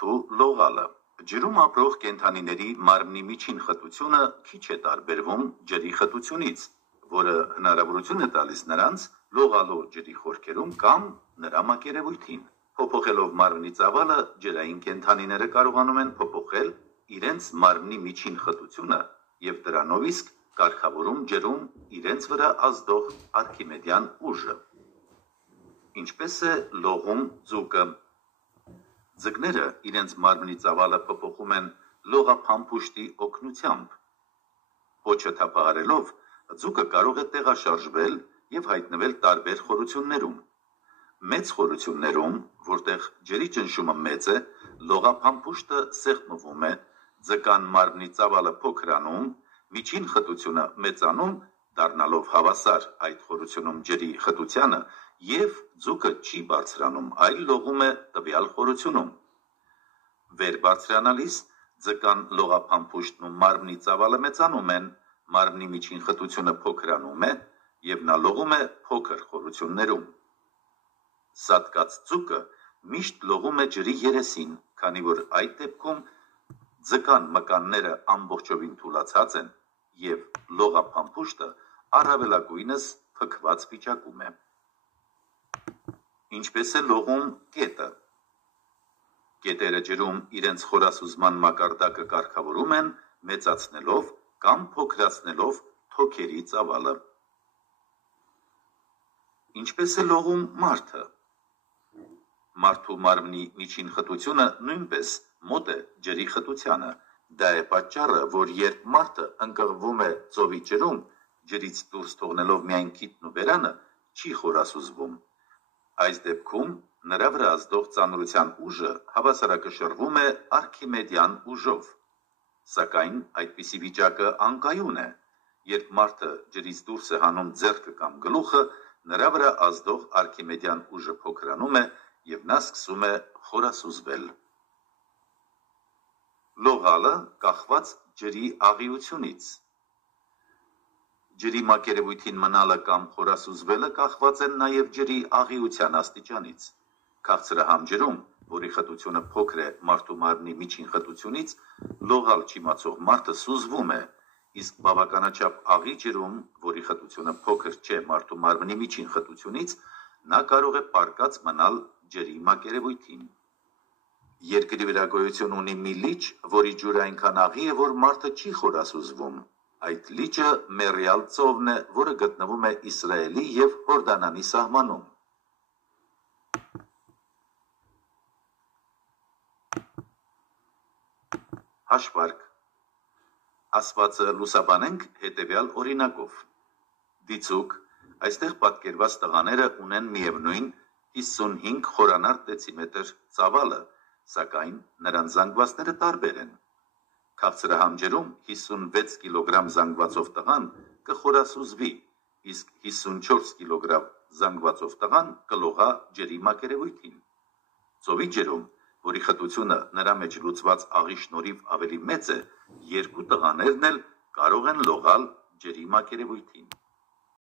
Մարդու լողալը։ Ջրում ապրող կենդանիների մարմնի միջին խտությունը քիչ է տարբերվում ջրի խտությունից, որը հնարավորություն է տալիս նրանց լողալու ջրի խորքերում կամ նրա մակերևույթին։ Փոփոխելով մարմնի ծավալը, ջրային կենդանիները կարողանում են փոփոխել իրենց մարմնի միջին խտությունը և դրանով իսկ կարգավորում ջրում իրենց վրա ազդող արքիմեդյան ուժը։ Ինչպես է լողում ձուկը։ Ձկները իրենց մարմնի ծավալը փոփոխում են լողափամփուշտի օգնությամբ։ Պոչը թափահարելով, ձուկը կարող է տեղաշարժվել և հայտնվել տարբեր խորություններում։ Մեծ խորություններում, որտեղ ջրի ճնշումը մեծ է, լողափամփուշտը սեղմվում է, ձկան մարմնի ծավալը փոքրանում, միջին խտությունը մեծանում, դառնալով հավասար այդ խորությունում ջրի խտությանը, և ձուկը չի բարձրանում, այլ լողում է տվյալ խորությունում։ Վեր բարձրանալիս, ձկան լողափամփուշտն ու մարմնի ծավալը մեծանում են, մարմնի միջին խտությունը փոքրանում է, և նա լողում է փոքր խորություններում։ Սատկած ձուկը միշտ լողում է ջրի երեսին, քանի որ այդ դեպքում ձկան մկանները ամբողջովին թուլացած են, և լողափամփուշտը առավելագույնս փքված վիճակում է։ Ինչպես է լողում կետը։ Կետերը ջրում իրենց խորասուզման մակարդակը կարգավորում են, մեծացնելով կամ փոքրացնելով թոքերի ծավալը։ Ինչպես է լողում մարդը։ Մարդու մարմնի միջին խտությունը նույնպես մոտ է ջրի խտությանը։ Դա է պատճառը, որ երբ մարդը ընկղմվում է ծովի ջրում, ջրից դուրս թողնելով միայն քիթն ու բերանը, չի խորասուզվում։ Այս դեպքում նրա վրա ազդող ծանրության ուժը հավասարակշռվում է արքիմեդյան ուժով։ Սակայն այդպիսի վիճակը անկայուն է։ Երբ մարդը ջրից դուրս է հանում ձեռքը կամ գլուխը, նրա վրա ազդող արքիմեդյան ուժը փոքրանում է և նա սկսում է խորասուզվել։ Լողալը կախված ջրի աղիությունից։ Ջրի մակերևույթին մնալը կամ խորասուզվելը կախված են նաև ջրի աղիության աստիճանից։ Քաղցրահամ ջրում, որի խտությունը փոքր է մարդու մարմնի միջին խտությունից, լողալ չիմացող մարդը սուզվում է, իսկ բավականաչափ աղի ջրում, որի խտությունը փոքր չէ մարդու մարմնի միջին խտությունից, նա կարող է պառկած մնալ ջրի մակերևույթին։ Երկրի վրա գոյություն ունի մի լիճ, որի ջուրը այնքան աղի է, որ մարդը չի խորասուզվում։ Այդ լիճը Մեռյալ ծովն է, որը գտնվում է Իսրայելի և Հորդանանի սահմանում։ Հաշվարկ։ Ասվածը լուսաբանենք հետևյալ օրինակով։ Դիցուք, այստեղ պատկերված տղաները ունեն միևնույն 55 խորանարդ դեցիմետր ծավալը, սակայն նրանց զանգվածները տարբեր են։ Քաղցրահամ ջրում 56 կիլոգրամ զանգվածով տղան կխորասուզվի, իսկ 54 կիլոգրամ զանգվածով տղան կլողա ջրի մակերևույթին։ Ծովի ջրում, որի խտությունը նրա մեջ լուծված աղի շնորհիվ ավելի մեծ է, երկու տղաներն էլ կարող են լողալ ջրի մակերևույթին։